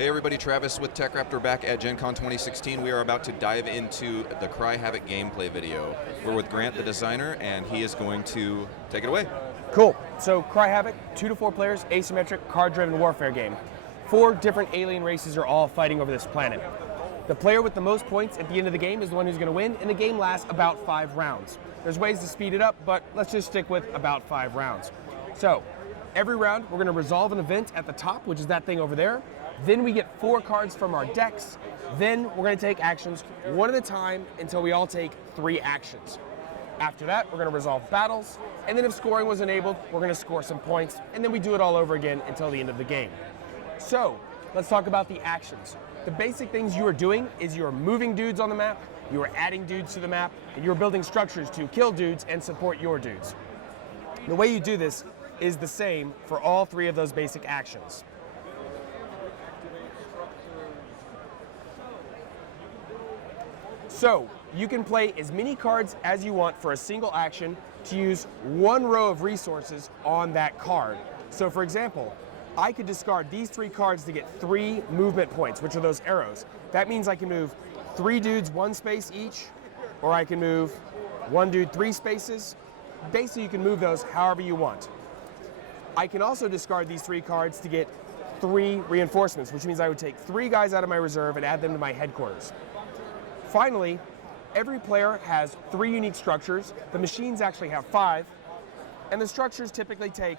Hey everybody, Travis with TechRaptor back at Gen Con 2016. We are about to dive into the Cry Havoc gameplay video. We're with Grant, the designer, and he is going to take it away. Cool. So Cry Havoc, 2 to 4 players, asymmetric, card-driven warfare game. 4 different alien races are all fighting over this planet. The player with the most points at the end of the game is the one who's going to win, and the game lasts about 5 rounds. There's ways to speed it up, but let's just stick with about 5 rounds. So every round, we're going to resolve an event at the top, which is that thing over there. Then we get 4 cards from our decks. Then we're going to take actions one at a time until we all take 3 actions. After that, we're going to resolve battles, and then if scoring was enabled, we're going to score some points, and then we do it all over again until the end of the game. So let's talk about the actions. The basic things you are doing is you are moving dudes on the map, you are adding dudes to the map, and you are building structures to kill dudes and support your dudes. The way you do this is the same for all 3 of those basic actions. So you can play as many cards as you want for a single action to use 1 row of resources on that card. So for example, I could discard these 3 cards to get 3 movement points, which are those arrows. That means I can move 3 dudes 1 space each, or I can move 1 dude 3 spaces. Basically, you can move those however you want. I can also discard these 3 cards to get 3 reinforcements, which means I would take 3 guys out of my reserve and add them to my headquarters. Finally, every player has 3 unique structures. The machines actually have 5, and the structures typically take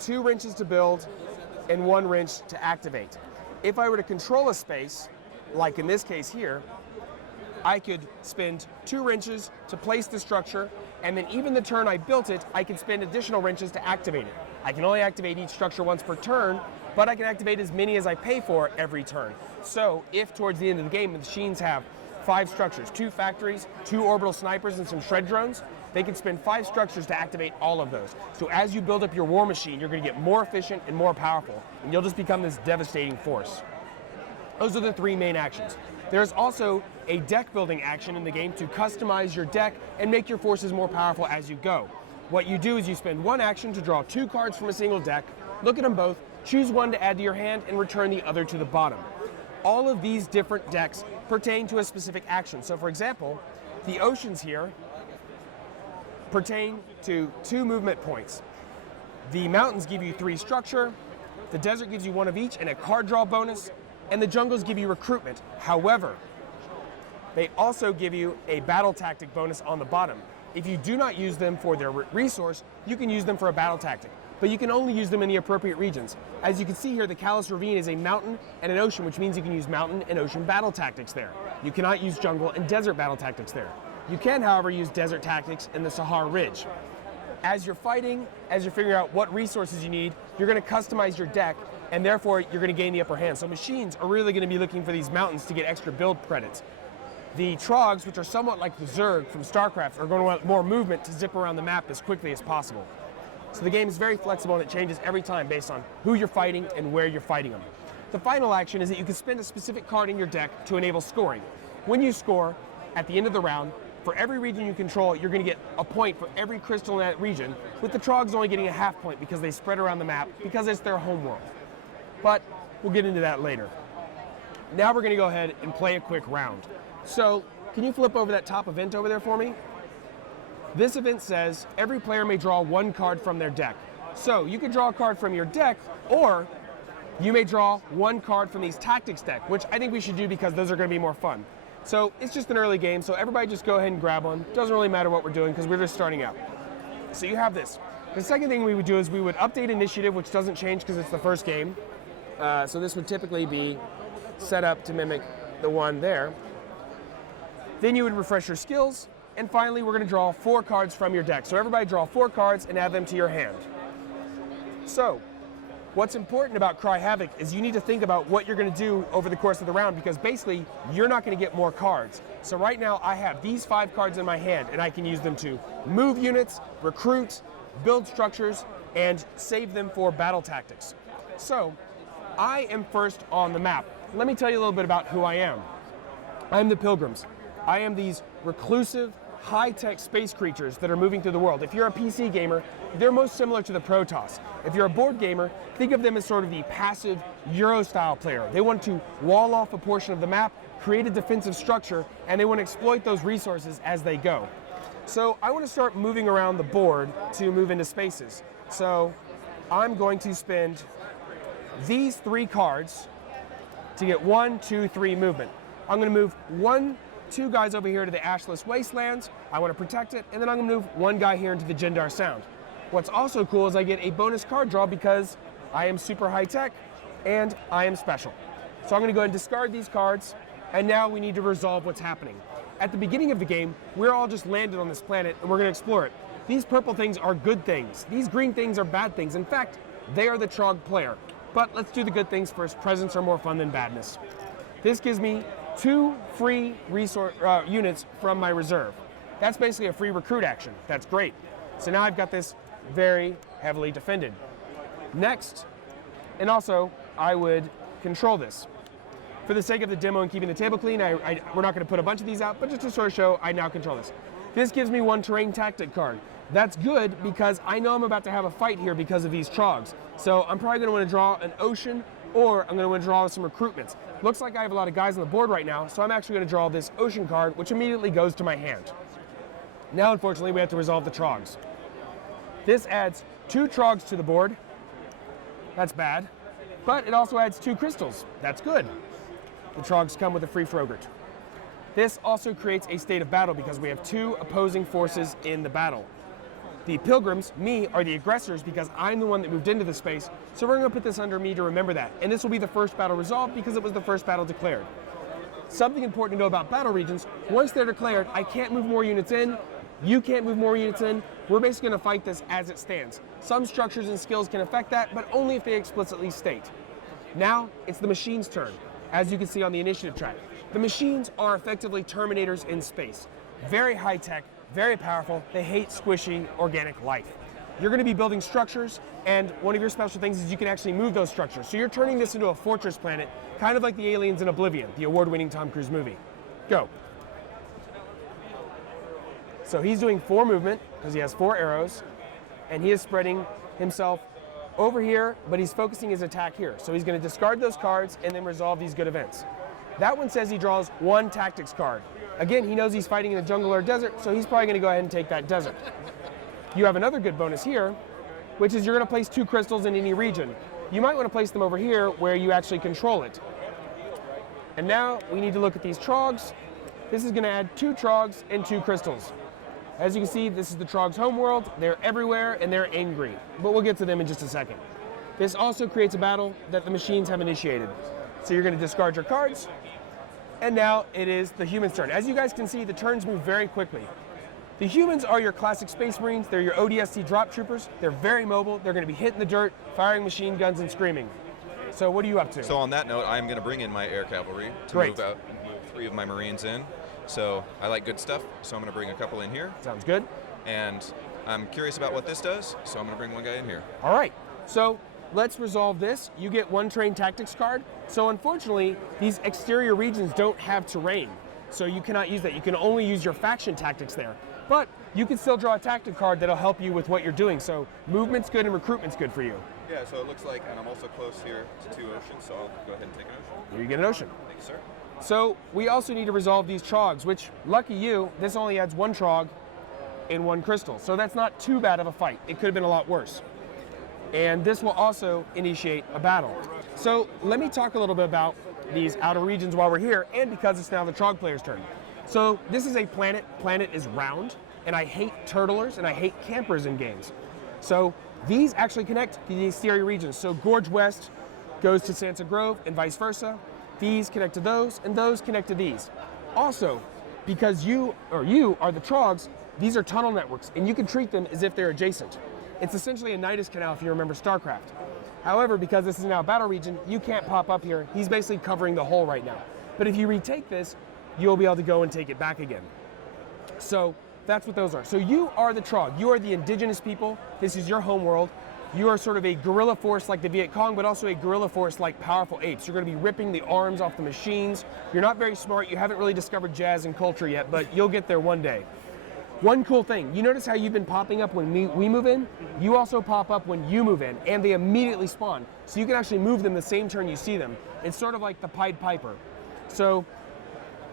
2 wrenches to build and 1 wrench to activate. If I were to control a space, like in this case here, I could spend 2 wrenches to place the structure, and then even the turn I built it, I can spend additional wrenches to activate it. I can only activate each structure once per turn, but I can activate as many as I pay for every turn. So if towards the end of the game the machines have 5 structures, 2 factories, 2 orbital snipers, and some shred drones, they can spend 5 structures to activate all of those. So as you build up your war machine, you're going to get more efficient and more powerful, and you'll just become this devastating force. Those are the 3 main actions. There's also a deck building action in the game to customize your deck and make your forces more powerful as you go. What you do is you spend 1 action to draw 2 cards from a single deck, look at them both, choose 1 to add to your hand, and return the other to the bottom. All of these different decks pertain to a specific action. So for example, the oceans here pertain to 2 movement points. The mountains give you 3 structure, the desert gives you 1 of each and a card draw bonus, and the jungles give you recruitment. However, they also give you a battle tactic bonus on the bottom. If you do not use them for their resource, you can use them for a battle tactic, but you can only use them in the appropriate regions. As you can see here, the Callous Ravine is a mountain and an ocean, which means you can use mountain and ocean battle tactics there. You cannot use jungle and desert battle tactics there. You can, however, use desert tactics in the Sahara Ridge. As you're fighting, as you're figuring out what resources you need, you're going to customize your deck, and therefore you're going to gain the upper hand. So machines are really going to be looking for these mountains to get extra build credits. The trogs, which are somewhat like the Zerg from StarCraft, are going to want more movement to zip around the map as quickly as possible. So the game is very flexible and it changes every time based on who you're fighting and where you're fighting them. The final action is that you can spend a specific card in your deck to enable scoring. When you score, at the end of the round, for every region you control, you're going to get a point for every crystal in that region, with the trogs only getting a half point because they spread around the map because it's their home world. But we'll get into that later. Now we're going to go ahead and play a quick round. So can you flip over that top event over there for me? This event says every player may draw 1 card from their deck. So you can draw a card from your deck, or you may draw 1 card from these tactics deck, which I think we should do because those are going to be more fun. So it's just an early game, so everybody just go ahead and grab one. Doesn't really matter what we're doing because we're just starting out. So you have this. The second thing we would do is we would update initiative, which doesn't change because it's the first game. So this would typically be set up to mimic the one there. Then you would refresh your skills, and finally we're going to draw 4 cards from your deck. So everybody draw 4 cards and add them to your hand. So what's important about Cry Havoc is you need to think about what you're going to do over the course of the round, because basically you're not going to get more cards. So right now I have these 5 cards in my hand and I can use them to move units, recruit, build structures, and save them for battle tactics. So I am first on the map. Let me tell you a little bit about who I am. I'm the Pilgrims. I am these reclusive, high-tech space creatures that are moving through the world. If you're a PC gamer, they're most similar to the Protoss. If you're a board gamer, think of them as sort of the passive Euro-style player. They want to wall off a portion of the map, create a defensive structure, and they want to exploit those resources as they go. So I want to start moving around the board to move into spaces. So I'm going to spend these 3 cards to get 1, 2, 3 movement. I'm going to move 2 guys over here to the Ashless Wastelands. I want to protect it, and then I'm going to move 1 guy here into the Jindar Sound. What's also cool is I get a bonus card draw because I am super high tech and I am special. So I'm going to go ahead and discard these cards, and now we need to resolve what's happening. At the beginning of the game, we're all just landed on this planet and we're going to explore it. These purple things are good things. These green things are bad things. In fact, they are the Trog player. But let's do the good things first. Presents are more fun than badness. This gives me 2 free resource units from my reserve. That's basically a free recruit action. That's great. So now I've got this very heavily defended. Next, and also I would control this. For the sake of the demo and keeping the table clean, we're not going to put a bunch of these out, but just to sort of show I now control this. This gives me 1 terrain tactic card. That's good because I know I'm about to have a fight here because of these trogs. So I'm probably going to want to draw an ocean, or I'm going to want to draw some recruitments. Looks like I have a lot of guys on the board right now, so I'm actually going to draw this ocean card, which immediately goes to my hand. Now, unfortunately, we have to resolve the trogs. This adds 2 trogs to the board. That's bad. But it also adds 2 crystals. That's good. The trogs come with a free Frogurt. This also creates a state of battle because we have 2 opposing forces in the battle. The pilgrims, me, are the aggressors because I'm the one that moved into the space, so we're going to put this under me to remember that. And this will be the first battle resolved because it was the first battle declared. Something important to know about battle regions, once they're declared, I can't move more units in, you can't move more units in, we're basically going to fight this as it stands. Some structures and skills can affect that, but only if they explicitly state. Now, it's the machine's turn, as you can see on the initiative track. The machines are effectively Terminators in space. Very high tech, very powerful, they hate squishy organic life. You're going to be building structures, and one of your special things is you can actually move those structures. So you're turning this into a fortress planet, kind of like the aliens in Oblivion, the award-winning Tom Cruise movie. Go. So he's doing 4 movement, because he has 4 arrows, and he is spreading himself over here, but he's focusing his attack here. So he's going to discard those cards and then resolve these good events. That one says he draws 1 tactics card. Again, he knows he's fighting in a jungle or a desert, so he's probably going to go ahead and take that desert. You have another good bonus here, which is you're going to place 2 crystals in any region. You might want to place them over here where you actually control it. And now we need to look at these trogs. This is going to add 2 trogs and 2 crystals. As you can see, this is the trogs' homeworld. They're everywhere and they're angry, but we'll get to them in just a second. This also creates a battle that the machines have initiated. So you're going to discard your cards, and now it is the humans' turn. As you guys can see, the turns move very quickly. The humans are your classic Space Marines. They're your ODST drop troopers. They're very mobile. They're going to be hitting the dirt, firing machine guns, and screaming. So what are you up to? So on that note, I'm going to bring in my air cavalry to move 3 of my Marines in. So I like good stuff, so I'm going to bring a couple in here. Sounds good. And I'm curious about what this does, so I'm going to bring 1 guy in here. All right. So let's resolve this. You get 1 terrain tactics card. So unfortunately, these exterior regions don't have terrain. So you cannot use that. You can only use your faction tactics there. But you can still draw a tactic card that'll help you with what you're doing. So movement's good and recruitment's good for you. Yeah, so it looks like, and I'm also close here to 2 oceans, so I'll go ahead and take an ocean. Here you get an ocean. Thank you, sir. So we also need to resolve these trogs, which, lucky you, this only adds 1 trog and 1 crystal. So that's not too bad of a fight. It could have been a lot worse. And this will also initiate a battle. So let me talk a little bit about these outer regions while we're here, and because it's now the trog player's turn. So this is a planet. Planet is round, and I hate turtlers and I hate campers in games. So these actually connect to the exterior regions. So Gorge West goes to Santa Grove and vice versa. These connect to those, and those connect to these. Also, because you are the trogs, these are tunnel networks, and you can treat them as if they're adjacent. It's essentially a Nidus Canal if you remember StarCraft. However, because this is now a battle region, you can't pop up here. He's basically covering the hole right now. But if you retake this, you'll be able to go and take it back again. So that's what those are. So you are the Trog. You are the indigenous people. This is your home world. You are sort of a guerrilla force like the Viet Cong, but also a guerrilla force like powerful apes. You're going to be ripping the arms off the machines. You're not very smart. You haven't really discovered jazz and culture yet, but you'll get there one day. One cool thing, you notice how you've been popping up when we move in? You also pop up when you move in, and they immediately spawn. So you can actually move them the same turn you see them. It's sort of like the Pied Piper. So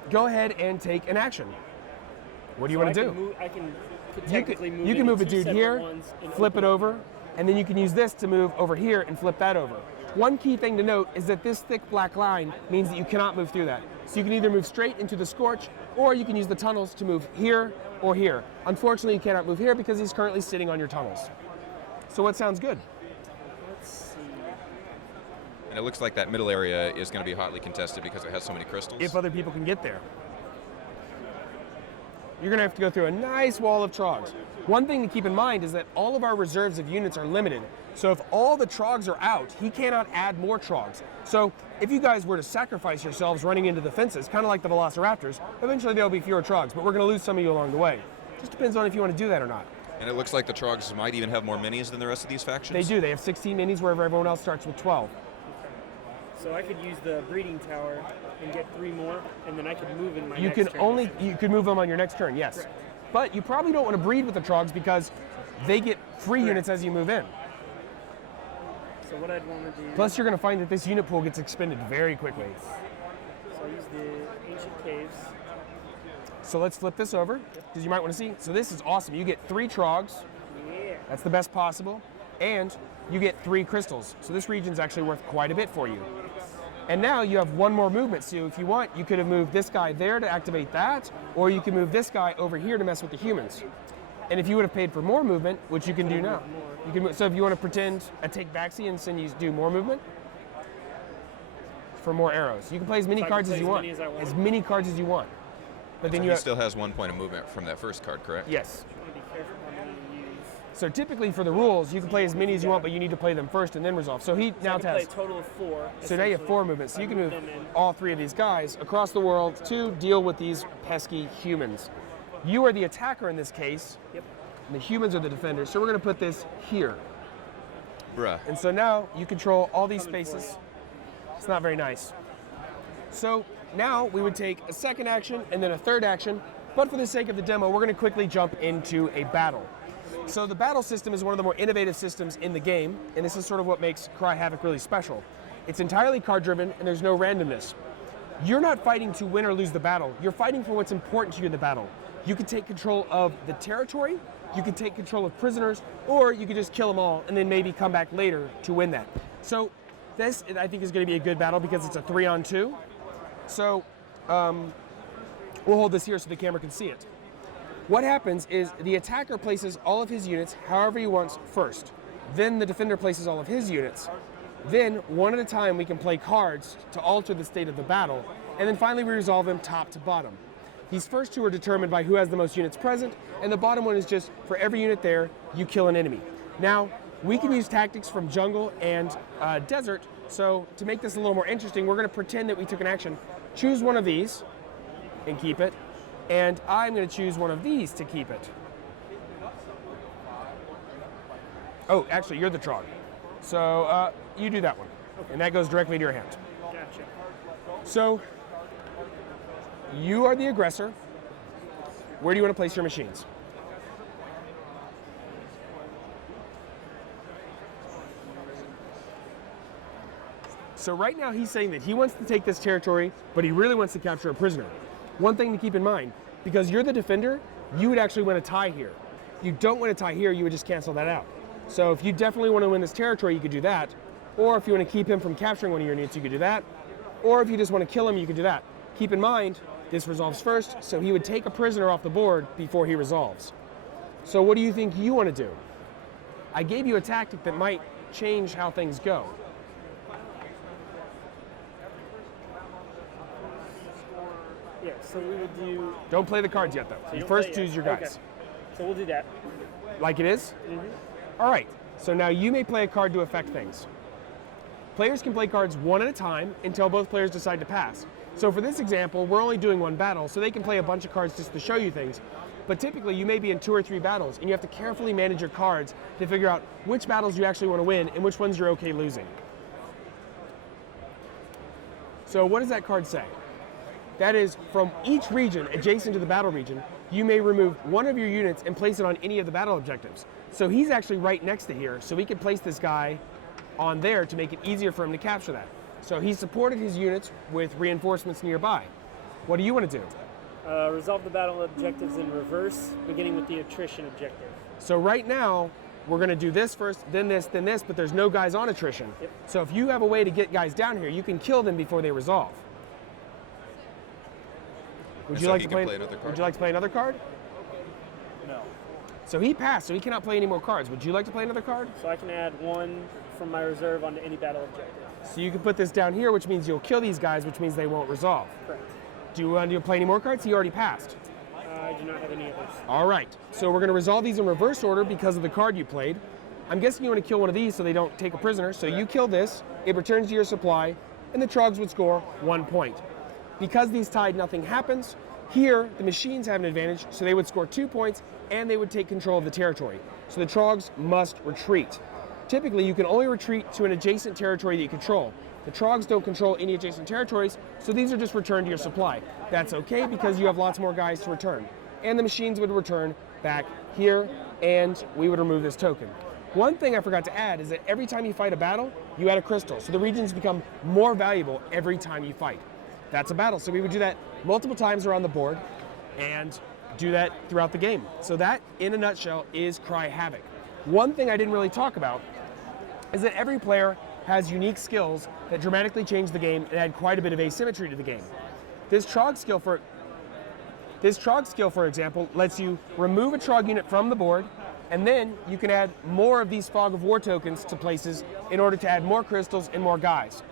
go ahead and take an action. What do you want to do? I can technically move. You can move a dude here, and flip it over, and then you can use this to move over here and flip that over. One key thing to note is that this thick black line means that you cannot move through that. So you can either move straight into the Scorch, or you can use the tunnels to move here or here. Unfortunately, you cannot move here because he's currently sitting on your tunnels. So what sounds good? Let's see. And it looks like that middle area is going to be hotly contested because it has so many crystals. If other people can get there. You're going to have to go through a nice wall of trogs. One thing to keep in mind is that all of our reserves of units are limited. So if all the trogs are out, he cannot add more trogs. So if you guys were to sacrifice yourselves running into the fences, kind of like the Velociraptors, eventually there'll be fewer trogs, but we're going to lose some of you along the way. Just depends on if you want to do that or not. And it looks like the trogs might even have more minis than the rest of these factions. They do. They have 16 minis, wherever everyone else starts with 12. So I could use the breeding tower and get 3 more, and then I could move in my You next can turn. you can move them on your next turn, yes. Correct. But you probably don't want to breed with the trogs because they get free Correct. units as you move in. So what I'd want to do. Plus, you're going to find that this unit pool gets expended very quickly. So I use the ancient caves. So let's flip this over because you might want to see. So this is awesome. You get 3 trogs. Yeah. That's the best possible. And you get 3 crystals. So this region's actually worth quite a bit for you. And now you have 1 more movement. So if you want, you could have moved this guy there to activate that, or you can move this guy over here to mess with the humans. And if you would have paid for more movement, which you can do now, you can. So if you want to pretend a take backseat and then you do more movement for more arrows, you can play as many So I can cards play as you as want, many as I want. as many cards as you want. But then So you he have, still has 1 point of movement from that first card, correct? yes. I want to be careful how many you use. So typically for the rules, you can play as many as you want, but you need to play them first and then resolve. So he So now I can play has. a total of 4. So now you have 4 movements. So you can move them in. all 3 of these guys across the world to deal with these pesky humans. You are the attacker in this case, Yep. and the humans are the defenders. So we're going to put this here. Bruh. And so now you control all these Coming for spaces. It's not very nice. So now we would take a second action and then a third action, but for the sake of the demo, we're going to quickly jump into a battle. So the battle system is one of the more innovative systems in the game, and this is sort of what makes Cry Havoc really special. It's entirely card-driven, and there's no randomness. You're not fighting to win or lose the battle. You're fighting for what's important to you in the battle. You can take control of the territory, you can take control of prisoners, or you can just kill them all and then maybe come back later to win that. So this, I think, is going to be a good battle because it's a 3-on-2. So we'll hold this here so the camera can see it. What happens is the attacker places all of his units however he wants first. Then the defender places all of his units. Then, one at a time, we can play cards to alter the state of the battle. And then finally, we resolve them top to bottom. These first 2 are determined by who has the most units present, and the bottom one is just for every unit there, you kill an enemy. Now, we can use tactics from jungle and desert. So to make this a little more interesting, we're going to pretend that we took an action. Choose one of these and keep it. And I'm going to choose one of these to keep it. Oh, actually, you're the trog. So you do that one. And that goes directly to your hand. Gotcha. So you are the aggressor. Where do you want to place your machines? So right now he's saying that he wants to take this territory, but he really wants to capture a prisoner. One thing to keep in mind, because you're the defender, you would actually win a tie here. If you don't win a tie here, you would just cancel that out. So if you definitely want to win this territory, you could do that. Or if you want to keep him from capturing one of your units, you could do that. Or if you just want to kill him, you could do that. Keep in mind, this resolves first, so he would take a prisoner off the board before he resolves. So what do you think you want to do? I gave you a tactic that might change how things go. Yeah, so we would do. Don't play the cards yet, though. So You don't first play it choose your yet. guys. Okay. So we'll do that. Like it is? All right, so now you may play a card to affect things. Players can play cards one at a time until both players decide to pass. So for this example, we're only doing one battle, so they can play a bunch of cards just to show you things. But typically, you may be in 2 or 3 battles, and you have to carefully manage your cards to figure out which battles you actually want to win and which ones you're okay losing. So what does that card say? That is, from each region adjacent to the battle region, you may remove one of your units and place it on any of the battle objectives. So he's actually right next to here, so we can place this guy on there to make it easier for him to capture that. So he supported his units with reinforcements nearby. What do you want to do? Resolve the battle objectives in reverse, beginning with the attrition objective. So right now, we're going to do this first, then this, but there's no guys on attrition. Yep. So if you have a way to get guys down here, you can kill them before they resolve. Would you like to play another card? Would you like to play another card? No. So he passed, so he cannot play any more cards. Would you like to play another card? So I can add one from my reserve onto any battle objective. So you can put this down here, which means you'll kill these guys, which means they won't resolve. Correct. Do you want to play any more cards? He already passed. I do not have any others. All right, so we're going to resolve these in reverse order because of the card you played. I'm guessing you want to kill one of these so they don't take a prisoner. So you kill this, it returns to your supply, and the trogs would score 1 point. Because these tied, nothing happens. Here, the machines have an advantage, so they would score 2 points, and they would take control of the territory. So the trogs must retreat. Typically, you can only retreat to an adjacent territory that you control. The trogs don't control any adjacent territories, so these are just returned to your supply. That's okay because you have lots more guys to return. And the machines would return back here, and we would remove this token. One thing I forgot to add is that every time you fight a battle, you add a crystal. So the regions become more valuable every time you fight. That's a battle. So we would do that multiple times around the board and do that throughout the game. So that, in a nutshell, is Cry Havoc. One thing I didn't really talk about is that every player has unique skills that dramatically change the game and add quite a bit of asymmetry to the game. This trog skill, for example, lets you remove a trog unit from the board, and then you can add more of these Fog of War tokens to places in order to add more crystals and more guys.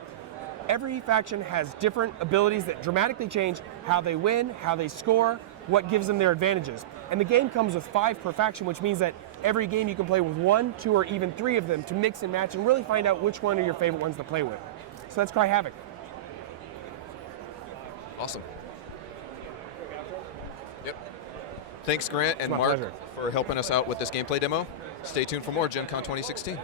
Every faction has different abilities that dramatically change how they win, how they score, what gives them their advantages. And the game comes with 5 per faction, which means that every game you can play with 1, 2, or even 3 of them to mix and match and really find out which one are your favorite ones to play with. So that's Cry Havoc. Awesome. Yep. Thanks, Grant and My Mark, pleasure. for helping us out with this gameplay demo. Stay tuned for more Gen Con 2016.